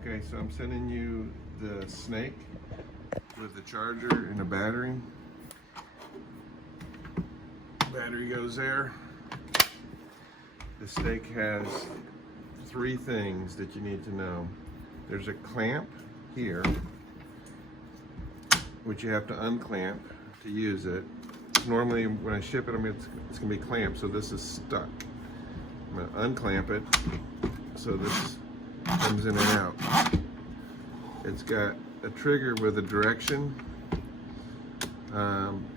Okay, so I'm sending you the snake with the charger and a battery. Battery goes there. The stake has 3 things that you need to know. There's a clamp here, which you have to unclamp to use it. Normally when I ship it, it's gonna be clamped, so this is stuck. I'm gonna unclamp it so this comes in and out. It's got a trigger with a direction.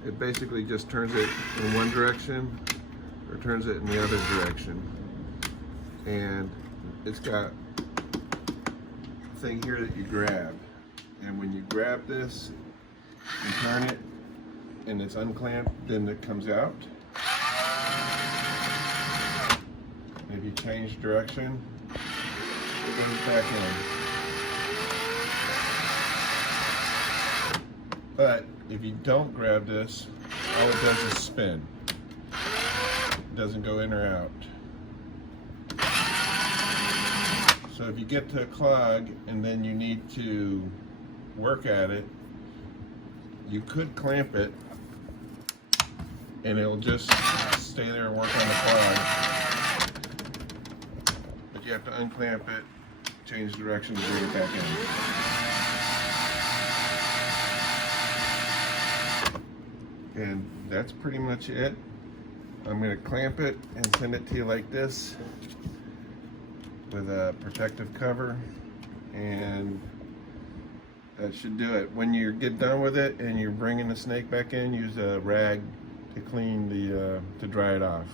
It basically just turns it in one direction or turns it in the other direction. And it's got a thing here that you grab. And when you grab this and turn it and it's unclamped, then it comes out. And if you change direction, it goes back in. But if you don't grab this, all it does is spin. It doesn't go in or out. So if you get to a clog and then you need to work at it, you could clamp it and it'll just stay there and work on the clog. But you have to unclamp it, change direction to bring it back in. And that's pretty much it. I'm going to clamp it and send it to you like this with a protective cover, and that should do it. When you get done with it and you're bringing the snake back in, use a rag to clean to dry it off.